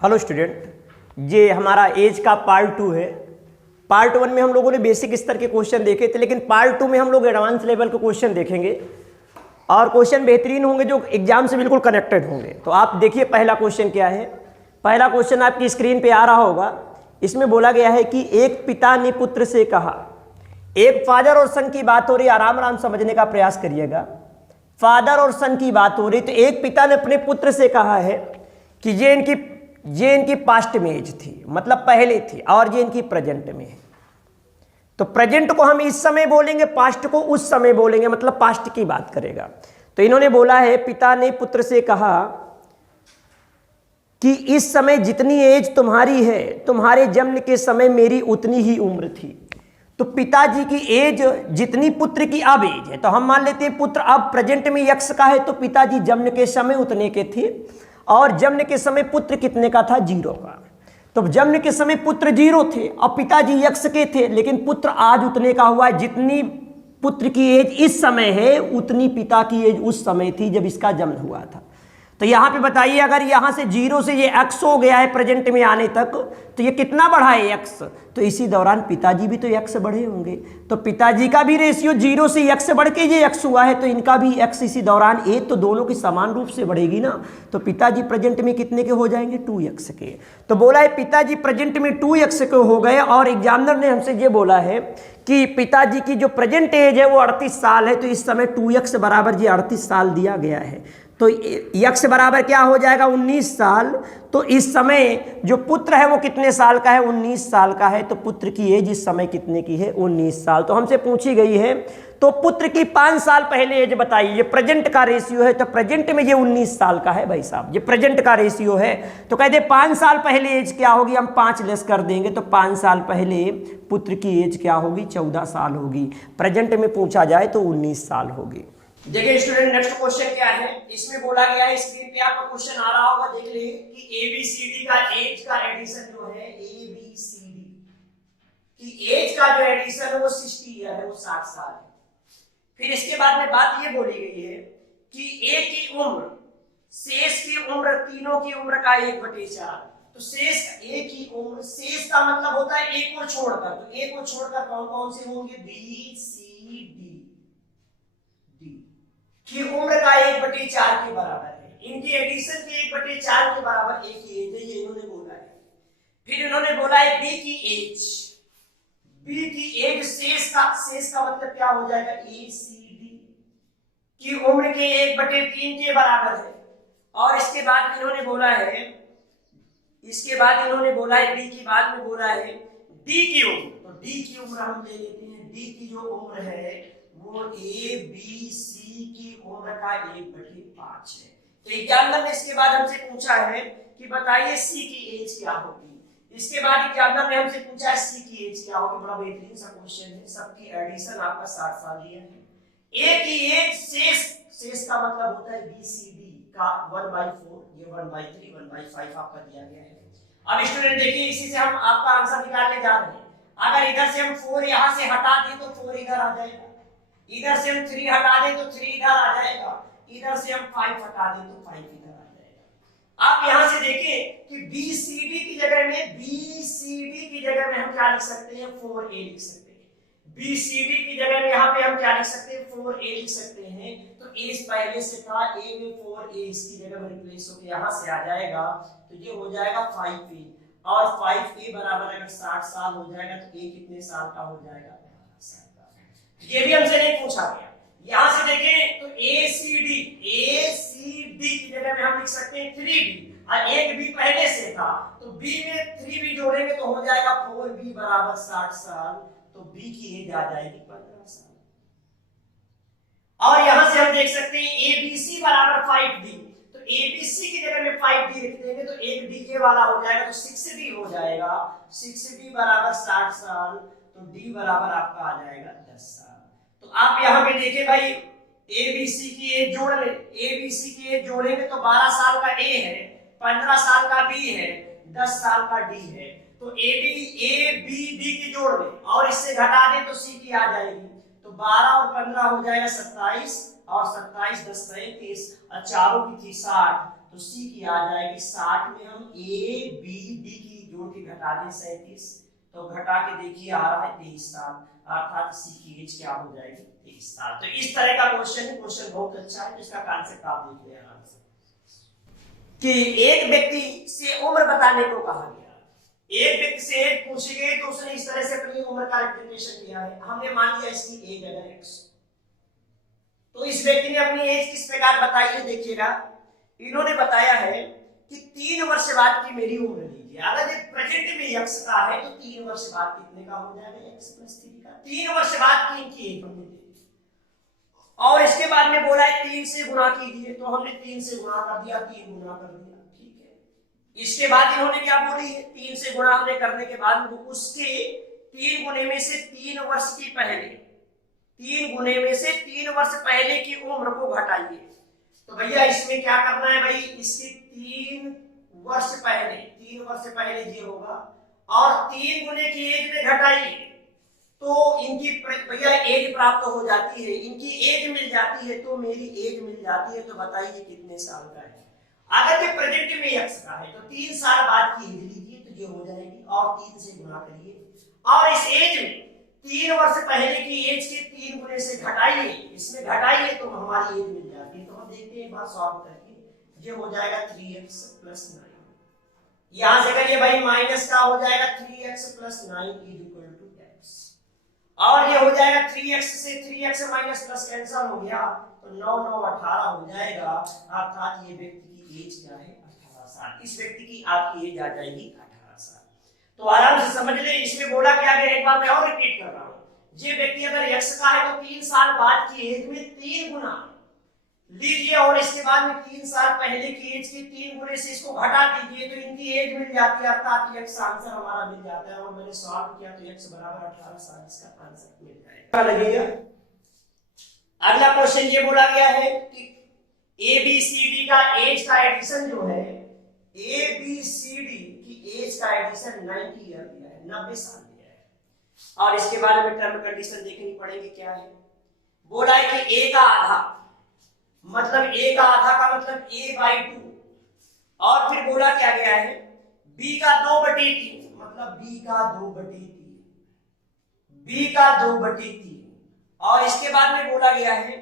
Hello student, ये हमारा as का पार्ट 2 है। पार्ट 1 में हम लोगों ने बेसिक स्तर के क्वेश्चन देखे थे, लेकिन पार्ट 2 में हम लोग एडवांस लेवल के क्वेश्चन देखेंगे और क्वेश्चन बेहतरीन होंगे जो एग्जाम से बिल्कुल कनेक्टेड होंगे। तो आप देखिए पहला क्वेश्चन क्या है। पहला क्वेश्चन आपकी स्क्रीन पे आ रहा होगा। इसमें बोला गया है कि एक पिता ने पुत्र से कहा, एक फादर और सन की बात हो रही, आराम आराम समझने का प्रयास करिएगा। फादर और सन की बात हो रही, तो एक पिता ने अपने पुत्र से कहा है कि ये इनकी पास्ट में एज थी, मतलब पहले थी, और ये इनकी प्रेजेंट में है। तो प्रेजेंट को हम इस समय बोलेंगे, पास्ट को उस समय बोलेंगे, मतलब पास्ट की बात करेगा। तो इन्होंने बोला है, पिता ने पुत्र से कहा कि इस समय जितनी एज तुम्हारी है, तुम्हारे जन्म के समय मेरी उतनी ही उम्र थी। तो पिताजी की एज जितनी पुत्र की अब एज है, तो हम मान लेते हैं पुत्र अब प्रेजेंट में यक्स का है, तो पिताजी जन्म के समय उतने के थे, और जन्म के समय पुत्र कितने का था? 0 का। तो जन्म के समय पुत्र 0 थे और पिताजी यक्स के थे, लेकिन पुत्र आज उतने का हुआ है। जितनी पुत्र की एज इस समय है, उतनी पिता की एज उस समय थी जब इसका जन्म हुआ था। तो यहां पे बताइए, अगर यहां से 0 से ये x हो गया है प्रेजेंट में आने तक, तो ये कितना बढ़ा है? x। तो इसी दौरान पिताजी भी तो x बढ़े होंगे, तो पिताजी का भी रेशियो 0 से x बढ़ के ये x हुआ है, तो इनका भी x इसी दौरान एज तो दोनों की समान रूप से बढ़ेगी ना। तो पिताजी प्रेजेंट में कितने के हो जाएंगे? 2x के। तो बोला है पिताजी प्रेजेंट में 2x के हो गए, और एग्जामिनर ने हमसे ये बोला है कि पिताजी की जो प्रेजेंट एज है वो 38 साल है, तो इस समय 2x बराबर ये 38 साल दिया गया है। तो यक्स बराबर क्या हो जाएगा? 19 साल। तो इस समय जो पुत्र है वो कितने साल का है? 19 साल का है। तो पुत्र की एज इस समय कितने की है? 19 साल। तो हमसे पूछी गई है, तो पुत्र की 5 साल पहले एज बताइए। ये प्रेजेंट का रेशियो है, तो प्रेजेंट में ये 19 साल का है भाई साहब, ये प्रेजेंट का रेशियो है। तो कहते 5 साल पहले एज क्या होगी? हम 5 लेस कर देंगे, तो 5 साल पहले पुत्र की एज क्या होगी? 14 साल होगी। प्रेजेंट में पूछा जाए तो 19 साल होगी। देखिए स्टूडेंट, नेक्स्ट क्वेश्चन क्या है। इसमें बोला गया है, स्क्रीन पे आपका क्वेश्चन आ रहा होगा, देख लीजिए कि एबीसीडी का एज का एडिशन जो है, एबीसीडी की एज का जो एडिशन है वो 60 ईयर है, वो 60 साल है। फिर इसके बाद में बात ये बोली गई है कि ए की उम्र, शेष की उम्र, तीनों की उम्र का 1/4। तो शेष ए की उम्र, शेष का मतलब होता है ए को छोड़कर, तो ए को छोड़कर कौन कौन से होंगे? बी सी डी की उम्र का 1/4 के बराबर है। इनकी एडिशन के 1/4 के बराबर ए की एज है, ये इन्होंने बोला है। फिर इन्होंने बोला है बी की एज, बी की एज शेष का मतलब क्या हो जाएगा? ए सी डी की उम्र के 1/3 के बराबर है। और इसके बाद इन्होंने बोला है, बी की बाद में बोला है डी की उम्र। तो डी की उम्र हम ले लेते हैं, डी की जो उम्र है वो ए बी सी की उम्र का 1/5 है। तो एग्जामिनर ने इसके बाद हमसे पूछा है कि बताइए सी की एज क्या होगी। इसके बाद एग्जामिनर ने हमसे पूछा है सी की एज क्या होगी। बड़ा बेहतरीन सा क्वेश्चन है, सबकी एडिशन आपका 60 साल दिया है। ए की एज शेष का मतलब होता है बी सी डी का 1/4, ये 1/3, 1/5 आपका दिया गया है। अब स्टूडेंट देखिए, इसी से हम आपका आंसर निकालने जा रहे हैं। अगर इधर से हम 4 यहां से हटा दें तो 4 इधर आ जाएगा, इधर से हम 3 हटा दें तो 3 इधर आ जाएगा, इधर से हम 5 हटा दें तो 5 इधर आ जाएगा। आप यहां से देखें कि BCD की जगह में हम क्या लिख सकते हैं? 4A लिख सकते हैं। BCD की जगह में यहां पे हम क्या लिख सकते हैं? 4A लिख सकते हैं। तो A पहले से था, A में 4A इसकी जगह में रिप्लेस होकर यहां से आ जाएगा, तो ये हो जाएगा 5A। और 5A बराबर अगर 60 साल हो जाएगा तो A कितने साल का हो जाएगा? 12 साल का। ये भी हमसे नहीं पूछा गया। यहां से देखें तो ACD की जगह में हम लिख सकते हैं 3B, और एक B पहले से था, तो B में 3B जोड़ेंगे तो हो जाएगा 4B बराबर 60 साल। तो B की एज आ जाएगी 15 साल। और यहां से हम देख सकते हैं ABC बराबर 5D, तो ABC की जगह में 5D लिख देंगे तो एक D के वाला हो जाएगा, तो 6D हो जाएगा। 6D बराबर 60 साल, तो D बराबर आपका आ जाएगा 10 साल। तो आप यहां पे देखिए भाई, ABC की एज जोड़ ले, ABC की एज जोड़ेंगे तो 12 साल का A है, 15 साल का B है, 10 साल का D है। तो ABD की जोड़ ले और इससे घटा दे तो C की आ जाएगी। तो 12 और 15 हो जाएगा 27, और 27 10 33, और चारों की थी 60, तो सी की आ जाएगी 60 में हम ए बी डी की जोड़ के घटा दें 37, तो घटा के देखिए आ रहा है 23 साल, अर्थात सी की एज क्या हो जाएगी 23 साल। तो इस तरह का क्वेश्चन बहुत अच्छा है, तो इसका कॉन्सेप्ट आप देख लें आराम से कि एक व्यक्ति से उम्र बताने को कहा गया, एक व्यक्ति से एज पूछी गई तो उसने इस तरह से अपनी उम्र का रिप्रेजेंटेशन किया है। हमने मान लिया इसकी एज अगर x, तो इस व्यक्ति ने अपनी एज किस प्रकार बताई है देखिएगा, इन्होंने बताया है कि 3 वर्ष बाद की मेरी उम्र लीजिए। अगर ये प्रेजेंट में x का है तो 3 वर्ष बाद कितने का हो जाएगा x + 3 का, 3 वर्ष बाद की इनकी एज हमने दी और इसके बाद में बोला है 3 से गुणा कीजिए, तो हमने 3 से गुणा कर दिया, 3 गुणा कर दिया, ठीक है। इसके बाद इन्होंने क्या बोली है, 3 से गुणा हमने करने के बाद उसके 3 गुने में से 3 वर्ष की पहले, 3 गुने में से 3 वर्ष पहले की उम्र को घटाइए। तो भैया इसमें क्या करना है भाई, इसके 3 वर्ष पहले, 3 वर्ष पहले ये होगा और 3 गुने की एज में घटाइए, तो इनकी भैया एज प्राप्त हो जाती है, इनकी एज मिल जाती है, तो मेरी एज मिल जाती है। तो बताइए कितने साल का है। अगर ये प्रेजेंट में x का है तो 3 साल बाद की एज लीजिए, तो ये हो जाएगी और 3 से गुणा करिए और इस एज में 3 वर्ष पहले की एज के 3 गुने से घटाइए, इसमें घटाइए तो हमारी एज मिल जाती है। तो हम देखते हैं एक बार सॉल्व करके, ये हो जाएगा 3x + 9। यहां से करिए भाई माइनस का हो जाएगा 3x + 9 = x, और ये हो जाएगा 3x से 3x माइनस प्लस कैंसिल हो गया, तो 9 9 18 हो जाएगा, अर्थात ये व्यक्ति की एज क्या है 18 साल। इस व्यक्ति की आपकी एज आ जाएगी 18 साल। तो आराम से समझ ले, इसमें बोला क्या गया, एक बार मैं और रिपीट कर रहा हूं, ये व्यक्ति अगर x का है तो 3 साल बाद की एज में 3 गुना लीजिए और इसके बाद में 3 साल पहले की एज के 3 गुने से इसको घटा दीजिए, तो इनकी एज मिल जाती है, अर्थात x आंसर हमारा मिल जाता है। और मैंने सॉल्व किया तो x बराबर 18 साल इसका आंसर मिल जाएगा। लगेगा अगला क्वेश्चन ये बोला गया है कि ABCD का एज का एडिशन जो है, ABCD की एज का एडिशन 90 ईयर दिया है, 90 साल दिया है, और इसके बारे में टर्म कंडीशन देखनी पड़ेगी क्या है। बोला है कि A का आधा मतलब A का आधा का मतलब A/2, और फिर बोला क्या गया है B का 2/3 मतलब B का 2/3, B का 2/3, और इसके बाद में बोला गया है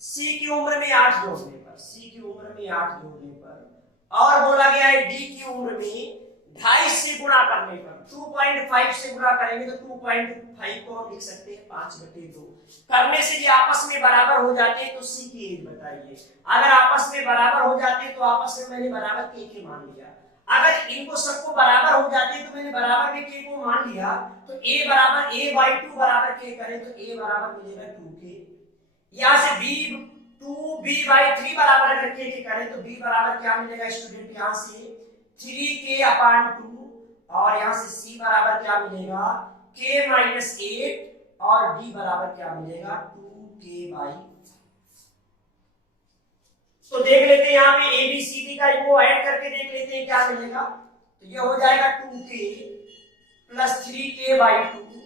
C की उम्र में 8 जोड़ने पर, C की उम्र में 8 जोड़ने पर, और बोला गया है D की उम्र में 2.5 से गुणा करने पर, 2.5 से गुणा करेंगे तो 2.5 को हम लिख सकते हैं 5/2 करने से ये आपस में बराबर हो जाते हैं। तो C की एज बताइए, अगर आपस में बराबर हो जाते तो आपस में मैंने बराबर के मान लिया, अगर इनको सबको बराबर हो जाते तो मैंने बराबर में के को मान लिया, तो A बराबर A/2 बराबर के करें तो A बराबर मिलेगा 2k, यहां से B/3 बराबर अगर के करें तो B बराबर क्या मिलेगा स्टूडेंट, यहां से 3k/2, और यहां से C बराबर क्या मिलेगा k-8, और D बराबर क्या मिलेगा 2k/5। तो देख लेते हैं यहाँ पे ABCD का इनको ऐड करके देख लेते हैं क्या मिलेगा। तो ये हो जाएगा 2k + 3k/2,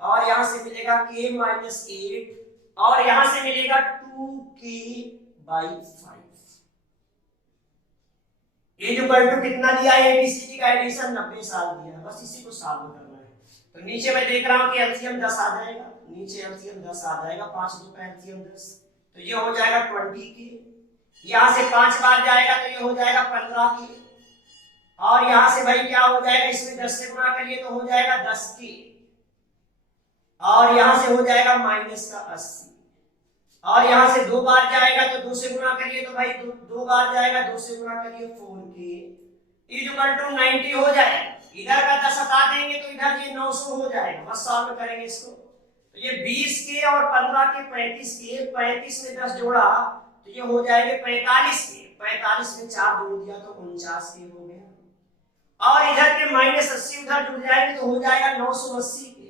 और यहां से मिलेगा k-8, और यहां से मिलेगा 2k/5। कितना दिया है ABCD का एडिशन 90 साल दिया, बस इसी को सॉल्व करना है। तो नीचे मैं देख रहा हूं कि एलसीएम 10 आ जाएगा, नीचे एलसीएम 10 आ जाएगा, 5 2 एलसीएम 10, तो ये हो जाएगा 20k, यहां से 5 बार जाएगा तो ये हो जाएगा 15k, और यहां से भाई क्या हो जाएगा, इसमें 10 से गुणा करिए तो हो जाएगा 10k, और यहां से हो जाएगा -80, और यहां से 2 बार जाएगा तो 2 से गुणा करिए तो भाई 2 बार जाएगा, 2 से गुणा करिए 4k = 90 हो जाएगा। इधर का 10 हटा देंगे तो इधर ये 900 हो जाएगा, बस सॉल्व करेंगे इसको। तो ये 20k और 15k 35k, 35 में 10 जोड़ा तो ये हो जाएंगे 45k, 45 में 4 जोड़ दिया तो 49k हो गया, और इधर के -80 उधर जुड़ जाएंगे तो हो जाएगा 980k।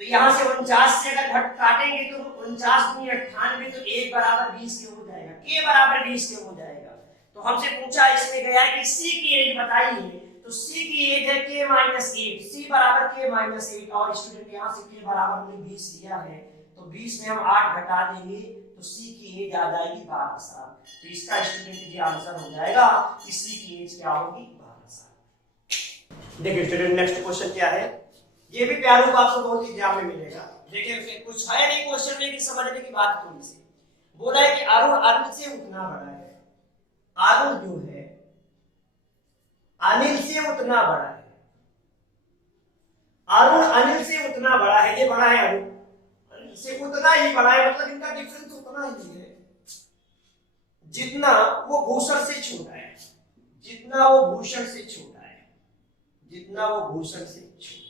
तो यहां से 49 से अगर घट काटेंगे तो 49 × 98, तो 1 बराबर 20 के हो जाएगा, k बराबर 20 के हो जाएगा। तो हमसे पूछा इसमें गया है कि C की एज बताइए, तो C की एज है k-8, C बराबर k-8, और स्टूडेंट यहां से k बराबर हमने 20 लिया है, तो 20 में हम 8 घटा देंगे तो सी की एज आ जाएगी 12 साल। तो इसका स्टूडेंट ये आंसर हो जाएगा कि सी की एज क्या होगी 12 साल। देखिए स्टूडेंट नेक्स्ट क्वेश्चन क्या है, ये भी प्यारों को आपको बहुत एग्जाम में मिलेगा। देखिए कुछ है नहीं क्वेश्चन, लेकिन समझने की बात थोड़ी सी। बोला है कि अरुण अनिल से उतना बड़ा है, अरुण जो है अनिल से उतना बड़ा है, अरुण अनिल से उतना बड़ा है, ये बड़ा है अरुण अनिल से उतना ही बड़ा है, मतलब इनका डिफरेंस उतना ही है जितना वो भूषण से छोटा है, जितना वो भूषण से छोटा है, जितना वो भूषण से छोटा है।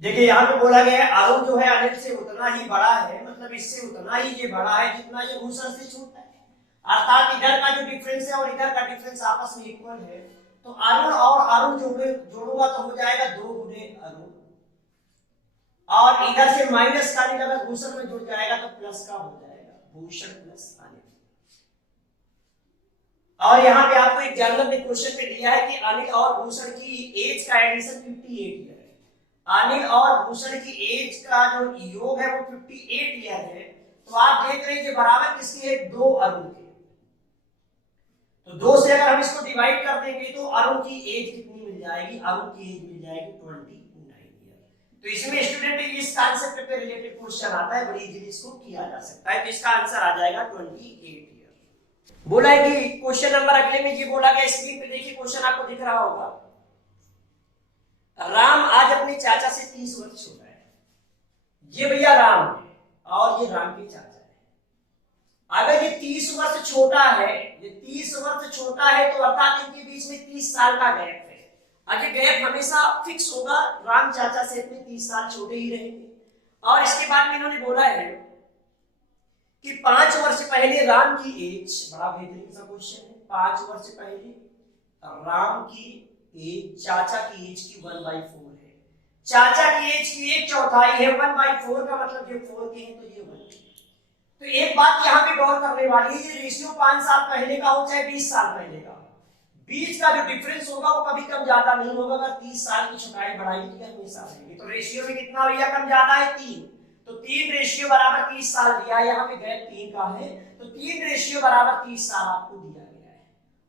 देखिए यहां पे बोला गया है अरुण जो है अनिल से उतना ही बड़ा है, मतलब इससे उतना ही ये बड़ा है जितना ये भूषण से छोटा है। अर्थात इधर का जो डिफरेंस है और इधर का डिफरेंस आपस में इक्वल है, तो अरुण और अरुण जोड़ूंगा तो हो जाएगा 2 गुने अरुण, और इधर से माइनस का अनिल अगर भूषण में जुड़ जाएगा तो प्लस का हो जाएगा, भूषण प्लस अनिल। और यहाँ पे आपको एक जनरल में क्वेश्चन पे दिया है कि अनिल और भूषण की एज का एडिशन 58 ईयर है। अनिल और भूषण की एज का जो योग है वो 58 ईयर है। तो आप देख रहे हैं कि बराबर किसके है, 2 अरुण के। तो 2 से अगर हम इसको डिवाइड कर देंगे तो अरुण की एज कितनी मिल जाएगी, अरुण की एज मिल जाएगी 29 ईयर। तो इसमें स्टूडेंट इस कॉन्सेप्ट पे रिलेटेड क्वेश्चन आता है, बड़ी इजीली इसको किया जा सकता है। तो इसका आंसर आ जाएगा 28 ईयर। बोला है कि क्वेश्चन नंबर अगले में ये बोला गया, स्क्रीन पे देखिए क्वेश्चन आपको दिख रहा होगा, राम आज अपने चाचा से 30 वर्ष छोटा है। ये भैया राम है और ये राम के चाचा है। अगर ये 30 वर्ष छोटा है, ये 30 वर्ष छोटा है तो अर्थात इनके बीच में 30 साल का गैप है। अगर गैप हमेशा फिक्स होगा, राम चाचा से अपने 30 साल छोटे ही रहेंगे। और इसके बाद में इन्होंने बोला है कि 5 वर्ष पहले राम की एज, बड़ा बेहतरीन सा क्वेश्चन है, 5 वर्ष पहले राम की एज चाचा की एज की 1/4 है। चाचा की एज की 1/4 है, 1/4 का मतलब ये 4 के हैं तो ये 1। तो एक बात यहाँ पे गौर करने वाली है, ये रेशियो 5 साल पहले का हो चाहे 20 साल पहले का, बीच का जो डिफरेंस होगा वो कभी कम ज्यादा नहीं होगा। अगर 30 साल की छुटाई बढ़ाई की हमेशा रहेगी। तो रेशियो में कितना भैया कम ज्यादा है, 3। तो 3 रेशियो बराबर 30 साल दिया है, यहाँ पे गैप 3 का है, तो 3 रेशियो बराबर 30 साल आपको दिया गया है।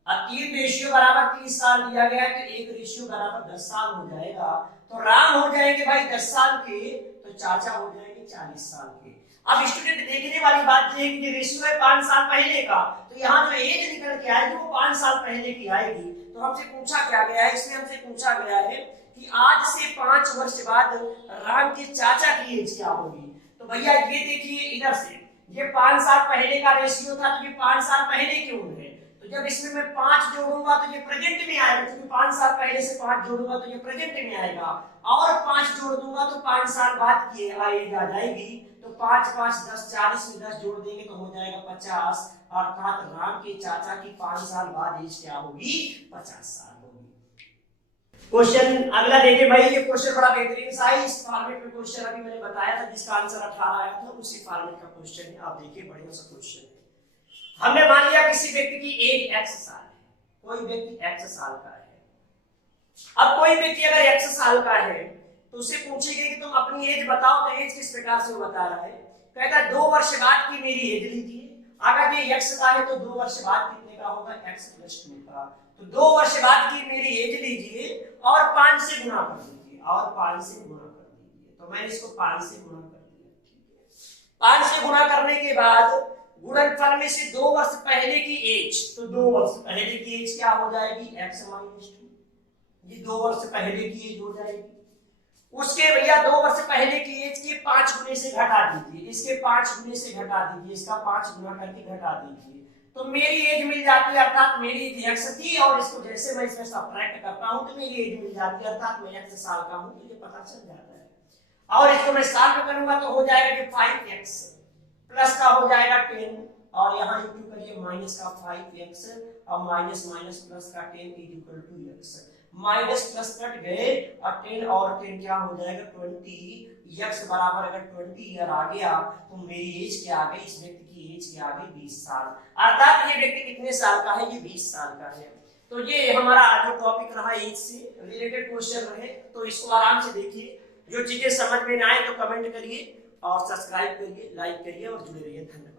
अब 3 रेशियो बराबर 30 साल दिया गया है तो 1 रेशियो बराबर 10 साल हो जाएगा। तो राम हो जाएंगे भाई 10 साल के, तो चाचा हो जाएंगे 40 साल के। अब स्टूडेंट देखने वाली बात ये है कि रेशियो है 5 साल पहले का, तो यहाँ जो एज निकल के आएगी वो 5 साल पहले की आएगी। तो हमसे पूछा क्या गया है, इसमें हमसे पूछा गया है कि आज से 5 वर्ष बाद राम के चाचा की एज क्या होगी। तो भैया ये देखिए इधर से, ये 5 साल पहले का रेशियो था तो ये 5 साल पहले क्यों है, तो जब इसमें मैं 5 जोड़ूंगा तो ये प्रेजेंट में आएगा, क्योंकि 5 साल पहले से 5 जोड़ूंगा तो ये प्रेजेंट में आएगा, और 5 जोड़ दूंगा तो 5 साल बाद की एज आ जाएगी। तो 5 5 10 40 में 10 जोड़ देंगे तो हो जाएगा 50, अर्थात राम के चाचा की 5 साल बाद एज क्या होगी, 50 साल होगी। क्वेश्चन अगला देखिए भाई, ये क्वेश्चन बड़ा बेहतरीन सा है। इस फॉर्मेट में क्वेश्चन अभी मैंने बताया था जिसका आंसर 18 आया था, उसी फॉर्मेट का क्वेश्चन है। आप देखिए बढ़िया सा क्वेश्चन है। हमने मान लिया किसी व्यक्ति की एज x साल है, कोई व्यक्ति x साल का है। अब कोई व्यक्ति अगर x साल का है तो उसे पूछेंगे कि तुम अपनी एज बताओ, तो एज किस प्रकार से वो बता रहा है, कहता है 2 वर्ष बाद की मेरी एज लीजिए। अगर ये x का है तो 2 वर्ष बाद कितने का होगा, x + 2 का। तो 2 वर्ष बाद की मेरी एज लीजिए और 5 से गुणा कर दीजिए, और 5 से गुणा कर दीजिए। तो मैंने इसको 5 से गुणा कर दिया, ठीक है। 5 से गुणा करने के बाद गुणनफल में से 2 वर्ष पहले की एज, तो 2 वर्ष पहले की एज क्या हो जाएगी, x - 2। ये 2 वर्ष पहले की एज हो जाएगी। उसके भैया 2 वर्ष पहले की एज के 5 गुने से घटा दीजिए, इसके 5 गुने से घटा दीजिए, इसका 5 गुना करके घटा दीजिए, तो मेरी एज मिल जाती है, अर्थात मेरी एज x थी, और इसको जैसे मैं इसमें सब्ट्रैक्ट करता हूं तो मेरी एज मिल जाती है, अर्थात मैं x साल का हूं, मुझे पता चल जाता है। और इसको मैं साल में करूंगा तो हो जाएगा कि 5x प्लस का हो जाएगा 10, और यहाँ इंटू करिए माइनस का 5x, और माइनस माइनस प्लस का 10 = x। माइनस प्लस कट गए और 10 और 10 क्या हो जाएगा 20। x बराबर अगर 20 ईयर आ गया तो मेरी एज क्या आ गई, इस व्यक्ति की एज क्या आ गई, 20 साल। अर्थात ये व्यक्ति कितने साल का है, ये 20 साल का है। तो ये हमारा जो टॉपिक रहा एज से रिलेटेड क्वेश्चन रहे, तो इसको आराम से देखिए। जो चीजें समझ में ना आए तो कमेंट करिए और सब्सक्राइब करिए, लाइक करिए और जुड़े रहिए। धन्यवाद।